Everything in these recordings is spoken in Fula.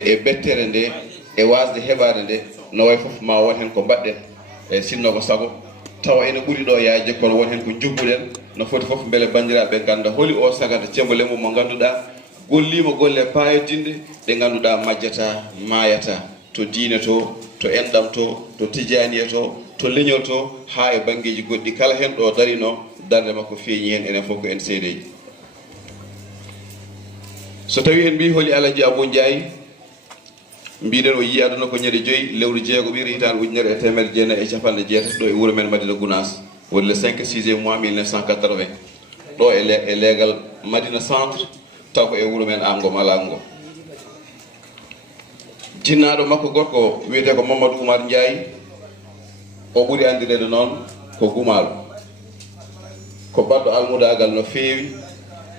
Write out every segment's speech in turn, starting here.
e bettere nde e wasde heɓade nde no way fof ma won hen ko mbaɗɗen e sinno ko sago tawa ene ɓuri ɗo yaaje kono won hen ko jubbuɗen no foti fof beele bandiraɓe ganda holi o sagata cembolemo mo ganduɗa gollima golle payodinde ɗe ganduɗa majjata mayata to diine to enɗam to tijaniya to leñol to ha e banggueji goɗɗi kala hen ɗo darino darde makko feeñi hen enen fof ko en seedeji so tawi en mbi holi Alaji Abou Ndiaye mbiɗen o yi aduna ko ñande 5 lewru jeego ɓiire hitande ujunere e temedde jeenayi e capanɗe jeetati ɗo e wuuro men Madina Gounass woni le 5 6 mois 1980 ɗo e leegal Madina centre taw ko e wuuro men Ango Malago jinnaɗo makko gorko wiyete ko Mamadou Oumar Ndiaye o ɓuri andirede noon ko Gumalo ko baɗɗo almudagal no feewi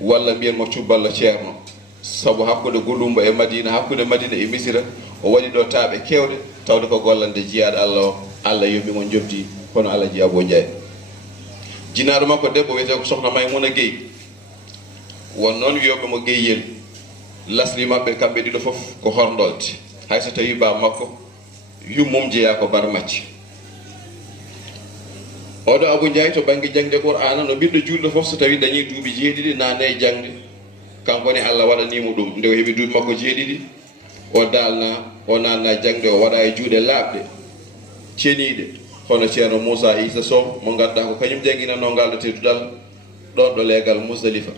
walla mbiyen mo cubballo ceerno sabu hakkude Gouloumba e Madina hakkude Madina e Missira o waɗi ɗo taaɓe kewɗe tawde ko gollande jiyaɗo Allah o Allah yoɓimo jofdi kono Alaji Abou Ndiaye jinnaɗo makko debbo wiyete ko sohna Maymuna Gueye won noon wiyoɓe mo Gueyel lasli mabɓe kamɓe ɗiɗo foof ko horndolde hayso tawi ba makko yummum jeeya ko Barmacci oɗo Abou Ndiaye to banggue jangde Qur'ana no ɓiɗɗo julɗo foof so tawi dañi duuɓi 7 nane e jangde kankone Allah waɗanimo ɗum nde o heeɓi duuɓi makko 7 o dalna o nanna jangde o waɗa e juuɗe laaɓɗe ceniɗe hono ceerno Moussa Issa Sow mo ganduɗa ko kañum jangguinanno ngal ɗo tedduɗal ɗon ɗo leegal Mousdalifa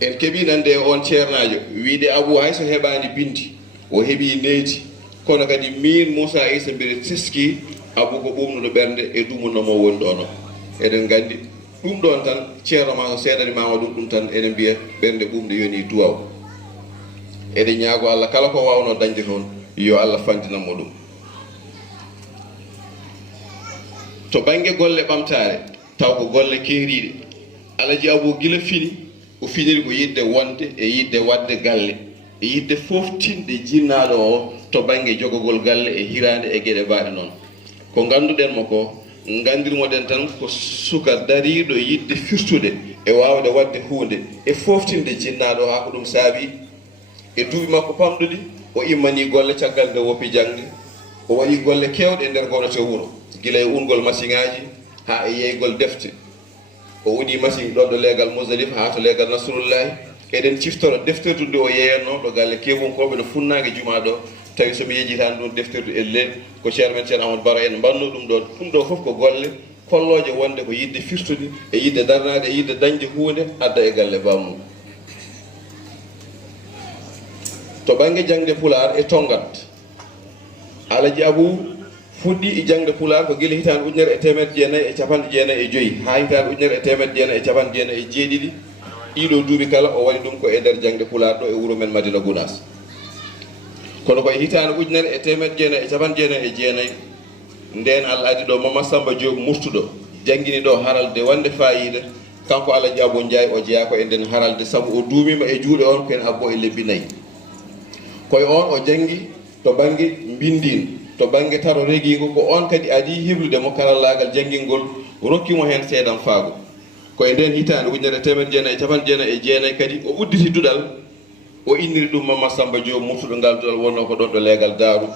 en keeɓi nande on ceernajo wiide Abou hayso heɓani bindi o heeɓi neyti kono kadi min Moussa Issa mbiɗa teski Abou ko ɓumnuɗo ɓernde e ɗumunnomo woni ɗo no eɗen gandi ɗum ɗon tan ceerno ma so seeɗanimama ɗum tan eɗen mbiya ɓernde ɓumde yoni duwaw eɗen ñaago Allah kala ko wawno dañde toon yo Allah fandinanmo ɗum to banggue golle ɓamtare taw ko golle keeriɗe Alaji Abou guila fini o finiri ko yidde wonde e yidde wadde galle e yidde foftinde jinnaɗo o to banggue jogogol galle e hirande e gueɗe mbaɗe noon ko ganduɗen mo ko gandirmoɗen tan ko suka dariɗo yidde firtude e wawde wadde hunde e foftinde jinnaɗo ha ko ɗum saabi e duuɓi makko pamɗuɗi o immani golle caggal nde woppi jangde o waɗi golle kewɗe e nder gonete wuuro guila e ungol machine aji ha e yeygol defte o uɗi machine ɗo ɗo leegal Mousdalifa ha to leegal Nasrullahi eɗen ciftoro defterdu nde o yeyanno ɗo galle kebunkoɓe no funnage juma ɗo tawi somi yejitani ɗum defterdu elle ko ceerno men ceerno Amadou Baro en mbanno ɗum ɗo fof ko golle kolloje wonde ko yidde firtude e yidde darnade e yidde dañde hunde adda e galle bamum to banggue jangde Pulaar e tongat Alaji Abou fuɗɗi e jangde Pulaar ko guila hitande ujunere e temedde jeenayyi e capanɗe jeenayyi e joyyi ha hitande ujunere e temedde jeenayyi e capanɗe jeenayyi e jeeɗiɗi ɗiɗo duuɓi kala o waɗi ɗum ko e nder jangde Pulaar ɗo e wuuro men Madina Gounass kono koye hitande ujunere e temedde jeenayyi e capanɗe jeenayyi e jeenayyi nden Allah addi ɗo Mamadou Samba Diop murtuɗo jangguini ɗo haralde wonde fayida kanko Alaji Abou Ndiaye o jeeya ko e nden haralde saabu o duumima e juuɗe on koyen abbo e lebbi 4 koye on o janggi to banggue mbindin to banggue taro reguigo ko on kadi adi heblude mo karallagal janguingol rokkimo hen seedan faago koye nden hitande ujunere temedde jeenayyi e capanɗe jeenayyi e jeenayyi kadi o udditi duɗal o inniri ɗum Mamadou Samba Diop murtuɗo ngal duɗal wonno ko ɗon ɗo leegal Daaru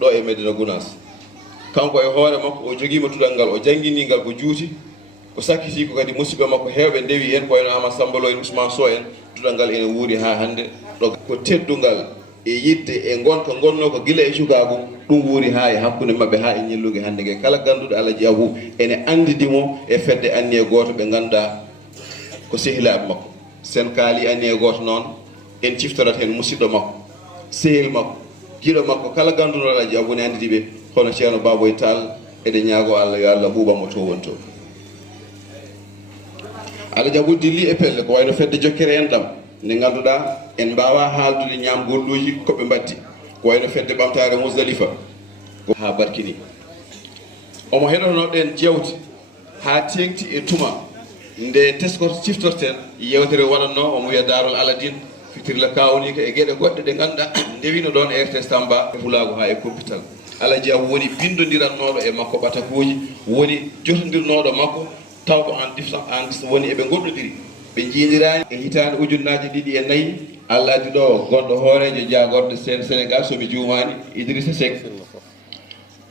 ɗo e Medina Gounass kanko e hoore makko o joguima duɗal ngal o janguini ngal ko juuti ko sakkiti ko kadi musidɓe makko hewɓe ndewi hen koyno Amadou Samba Lo en Ousmane Sow en duɗal ngal ene wuuri ha hande ɗo ko teddungal e yidde e gonka gonno ko guila e cukagu ɗum wuuri ha e hakkude mabɓe ha e ñillugue hande gue kala ganduɗo Alaji Abou ene andidimo e fedde anniye goto ɓe ganduɗa ko sehilaɓe makko sen kaali anniye goto noon en ciftorat hen musidɗo makko sehil makko jiiɗo makko kala ganduɗo Alaji Abou ne andidiɓe hono ceerno Baboy Tall eɗe ñaago Allah yo Allah ɓuuɓamo to won to Alaji Abou dilli e pelle ko wayno fedde jokkere en ɗam nde ganduɗa en mbawa haaldude ñamgolluji koɓe mbatti ko wayno fedde ɓamtare Mousdalifa ha barkini omo heɗotonoɗen jewte ha tengti e tuma nde teskoto ciftorten yewtere waɗanno omo wiya Darul Aladine fitirla kawnika e gueɗe goɗɗe ɗe ganduɗa ndewino ɗon e RTS Tamba e Fulago ha e Kopital Alaji Abou woni bindodirannoɗo e makko ɓatakuji woni jotodirnoɗo makko taw ko en woni eɓe goɗɗodiri ɓe jiidirani e hitande ujunnaje 2 e 4 Allah di ɗo gonɗo hoorejo jagorɗo Sénégal somi juumani Idrissa Seck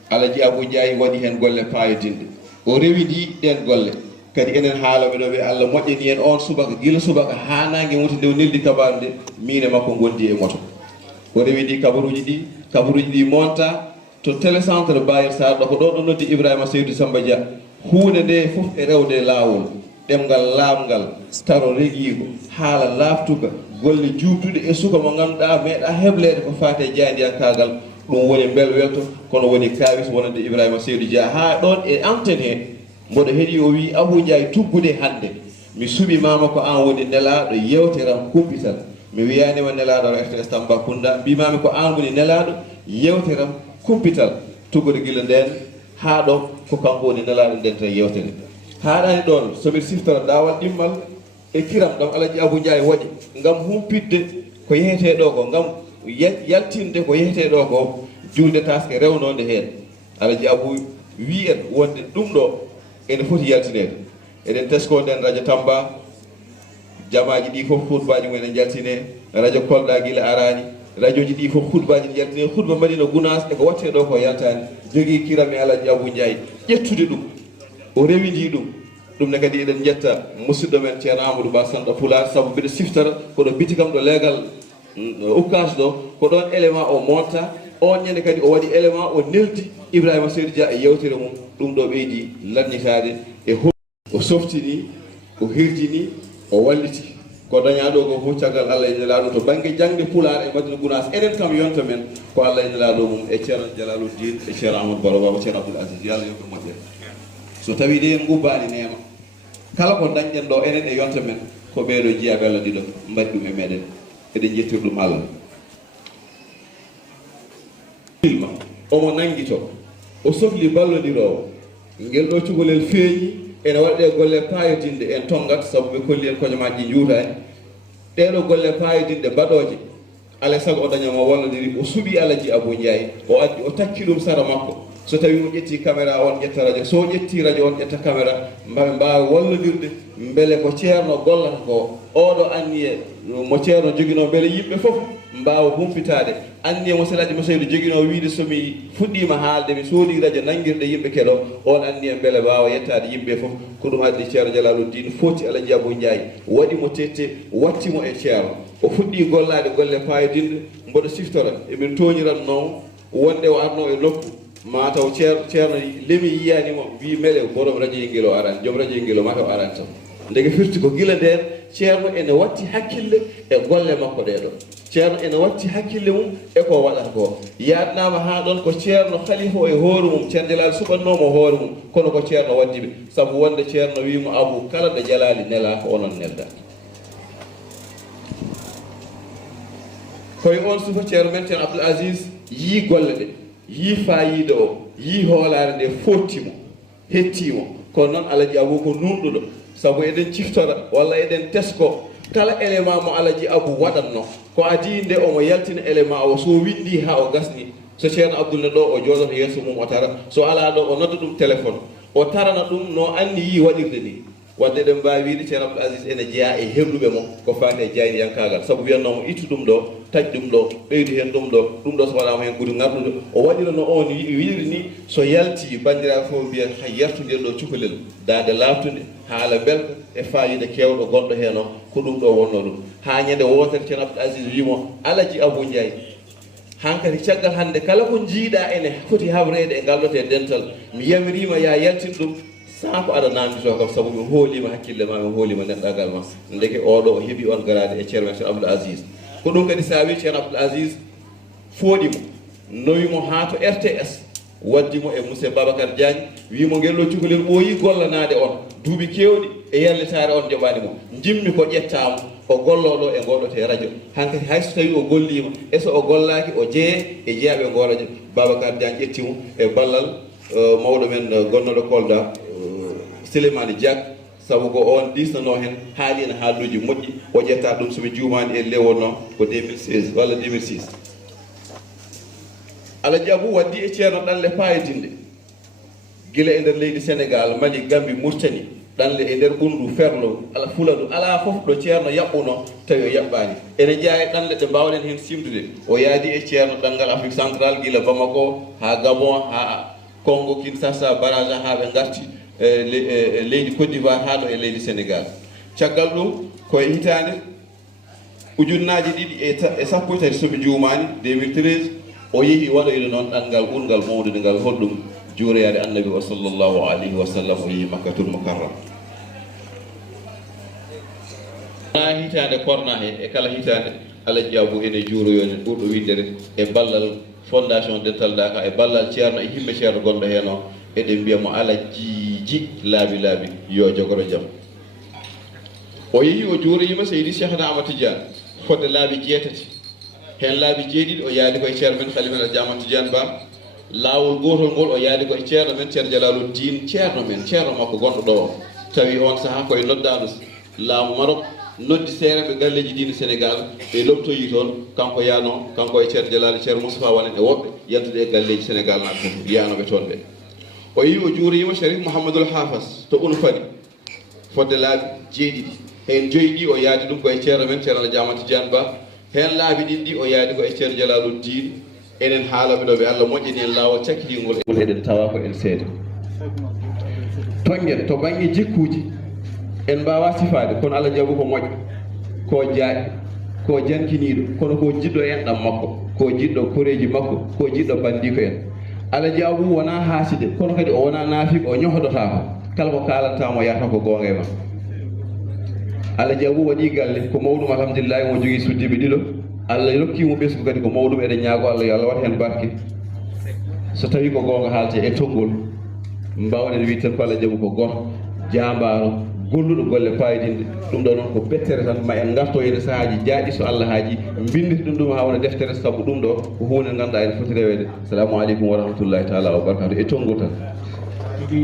Alaji Abou Ndiaye waɗi hen golle payodinde o rewidi ɗen golle kadi enen haaloɓe ɗo ɓe Allah moƴƴini en on subaka gila subaka ha nangue wuti nde o neldi kabaru nde min e makko gondi e moto o rewidi kabaruji ɗi monta to télécentre Bayel Sarr ɗo ko ɗon ɗo noddi Ibrahima Seydou Samba Dia hunde nde foof e rewde lawol ɗemgal lamgal taro reguigo haala laftuka golle jubduɗe e suka mo ganduɗa meeɗa heblede ko fate jayndiyankagal ɗum woni bel welto kono woni kawis wonande Ibrahima Seydou Dia ha ɗon e antenne he mboɗo heeɗi o wi Abou Ndiaye tuggude hande mi suɓimama ko an woni nelaɗo yewteram kumpital mi wiyanima nelaɗo RTS Tambacounda mbimami ko an woni nelaɗo yewteram kumpital tuggude guila nden ha ɗo ko kanko woni nelaɗo nden tan yewtere haɗani ɗon somi siftora dawal ɗimmal e kiram ɗam Alaji Abou Ndiaye waɗi gam humpidde ko yehete ɗo ko gam yaltinde ko yehete ɗo ko julde taske rewnode hen Alaji Abou wi en wonde ɗum ɗo ene foti yaltinede eɗen tesko nden radio Tamba jamaji ɗi foof hutbaji mumen jaltine radio Kolda guila arani radio ji ɗi foof hutbaji ɗi jaltine hutba Madina Gounass eko watte ɗo ko yaltani jogui kiram e Alaji Abou Ndiaye ƴettude ɗum o rewidi ɗum ne kadi eɗen jetta musidɗo men ceerno Amadou Ba Sanda Pulaar saabu mbiɗa siftara koɗo biti kam ɗo leegal ukkas ɗo ko ɗon élément o monta on ñande kadi o waɗi élément o neldi Ibrahima Seydou Dia e yewtere mum ɗum ɗo ɓeydi lannitade e o softini o hirjini o walliti ko dañaɗo ko fof caggal Allah e nelaɗo to banggue jangde Pulaar e Madina Gounass enen kam yonta men ko Allah e nelaɗo mum e ceerno Jalaluddin e ceerno Amadou Baro Baba ceerno Abdoul Aziz yallah yo ko moƴƴere so tawi de en gubbani nema kala ko dañɗen ɗo enen e yonta men ko ɓeeɗo jeeyaɓe Allah ɗiɗo mbaɗi ɗum e meɗen eɗen jettir ɗum Allah ilma omo nanguito o sohli ballodirowo ngel ɗo cukalel feeñi ene waɗe golle payodinde en tongat saabu ɓe kolli en kojomaji juutani ɗeɗo golle payodinde mbaɗoje alay saago o dañamo wallodiri o suuɓi Alaji Abou Ndiaye o addi o takki ɗum sara makko so tawi o ƴetti caméra on ƴetta radio so ƴetti radio on ƴetta caméra mbaɓe mbawi wallodirde beele ko ceerno gollata ko oɗo anniye mo ceerno joguino beele yimɓe foof mbawa humpitade anniye mo Selaji mo Seydou joguino wiide somi fuɗɗima haalde mi soodi radio nanguirɗe yimɓe keɗo on anniye beele wawa yettade yimɓe foof ko ɗum addi ceerno Jalaluddin foti Alaji Abou Ndiaye waɗimo tette wattimo e ceerno o fuɗɗi gollade golle payodinde mboɗo siftora emin toñiran noon wonde o arno e nokku mataw ceerno lemi yiyanimo wi mele borom radio ngel o arani joom radio ngel o mataw arani tan ndege firti ko gila nden ceerno ene watti hakkille e golle makko ɗeɗo ceerno ene watti hakkille mum e ko waɗata ko yadnama ha ɗon ko ceerno khalifa o e hoore mum ceerno Jalal suɓannomo hoore mum kono ko ceerno waddiɓe saabu wonde ceerno wimo Abou kala ɗo Jalali nela ko onon nelda koye on sufa ceerno men ceerno Abdoul Aziz yii golle ɗe yii fayide o yii hoolare nde fottimo hettimo kono noon Alaji Abou ko nunɗuɗo saabu eɗen ciftora walla eɗen tesko kala élément mo Alaji Abou waɗatno ko adi nde omo yaltina élément o so windi ha o gasni so ceerno Abdoul ɗo o jooɗoto yeeso mum o tara so ala ɗo o nodda ɗum téléphone o tarana ɗum no anni yi waɗirde ni wadde eɗen mbawi wiide ceerno Abdoul Aziz ene jeeya e hebluɓe mo ko fate jayniyankagal saabu wiyannomo ittu ɗum ɗo taƴ ɗum ɗo ɓeydu hen ɗum ɗo so waɗama hen ɓuuri ngarɗude o waɗirano on wiiri ni so yalti bandiraɓe fof mbiya hay yartuguel ɗo cukalel dade laftude haala belka e fayida kewɗo gonɗo hen o ko ɗum ɗo wonno ɗum ha ñande wotere ceerno Abdoul Aziz wimo Alaji Abou Ndiaye hankkadi caggal hande kala ko jiiɗa ene foti habrede e ngalɗote dental mi yamirima ya yaltin ɗum sans ko aɗa namdito kam saabu mi hoolima hakkille ma mi hoolima neɗɗagal ma ndeke oɗo o heeɓi on garade e ceerno ceerno Abdoul Aziz ko ɗum kadi sa wi ceerno Abdoul Aziz fooɗimo nowimo ha to RTS waddimo e monsieur Babacar Diagne wimo ngelɗo cukalel ɓooyi gollanade on duuɓi kewɗi e yellitare on joɓani mo jimmi ko ƴettamo o golloɗo e gollote radio hankkadi hayso tawi o gollima e so o gollaki o jeeye e jeeyaɓe ngo radio Babacar Diagne ƴettimo e ballal mawɗo men gonnoɗo Kolda Souleymane Diak sabu ko on disnano hen haali en haalluji moƴƴi o ƴetta ɗum somi juumani e lewol noon ko 2016 walla 2006 Alaji Abou waddi e ceerno ɗanle payodinde guila e nder leydi Sénégal Mali Gambie Mauritanie ɗanle e nder ɓundu ferlo ala fuladu ala fof ɗo ceerno yaɓɓuno tawi o yaɓɓani ene jeeya ɗanle ɗe mbawɗen hen simdude o yaadi e ceerno ɗanngal Afrique central gila Bamako ha Gabon ha Congo Kinshasa Baraja ha ɓe garti leydi Côte d'Ivoire ha ɗo e leydi Sénégal caggal ɗum koye hitande ujunnaji ɗiɗi e sappo e tati somi juumani 2013 o yeehi waɗoyde noon ɗanngal ɓurgal mawdude ngal holɗum juuroyade annabi o sallllahu alayhi wa sallam o yeehi Makkatul Mukarram na hitande korna he e kala hitande Alaji Abou ene juuroyode ɓurɗo windere e ballal fondation Dental Daka e ballal ceerno e himɓe ceerno gonɗo hen o eɗen mbiyamo Alaji laabi yo jogoro jaam o yeehi o juuroyima Seydi Cheikhna Ahmad Tidiane fodde laabi 7 hen laabi 7 o yaadi koye ceerno men Khalifa Alhaji Ahmad Tidiane Ba laawol gotol ngol o yaadi koye ceerno men ceerno Jalaluddin ceerno makko gonɗo ɗo o tawi on saaha koye noddaɗo laamu Marok noddi seereɓe galleji diine Sénégal ɓe lobtoyi toon kanko yano kanko e ceerno Jalal ceerno Moustapha Wanen e woɓɓe yaltude e galleji Sénégal naɓe fof yanoɓe toon ɓe o yi o juurima Sharif Mouhamadoul Hafas to unu fadi fodde laabi 7 hen 5 ɗi o yaadi ɗum koye ceerno men ceerno Alhaji Ahmad Tidiane Ba hen laabi ɗin ɗi o yaadi koye ceerno Jalaluddin enen haalaɓe ɗo ɓe Allah moƴƴini en laawol cakkilingol eɗen tawa ko en seeda tonguel to banggue jikkuji en mbawa sifade kono Allah jaaɓi ko moƴƴo ko jaaɗi ko jankiniɗo kono ko jiɗɗo enɗam makko ko jiɗɗo koreji makko ko jiɗɗo bandiko en Allah jaaɓi wona haaside kono kadi o wona naafiq o ñohodotako kala ko kalantamo yahata ko gonga e ma Allah jaaɓi waɗi galle ko mawɗum alhamdulillahi mo jogui suddiɓe ɗiɗo Allah rokkimo ɓesgu kadi ko mawɗum eɗen ñaago Allah yo Allah wat hen barke so tawi ko gonga haalte e tonggol mbawɗen wi tan ko Allah jaaɓi ko goto jambaro golluɗo golle payidinde ɗum ɗo noon ko bettere tan ma en garto yede sahaji jaaɗi so Allah haaji binditi ɗum ha wona deftere saabu ɗum ɗo ko hunde ganduɗa en foti rewede assalamu aleykum wa rahmatullahi taala wa barakatuh e tonggol tan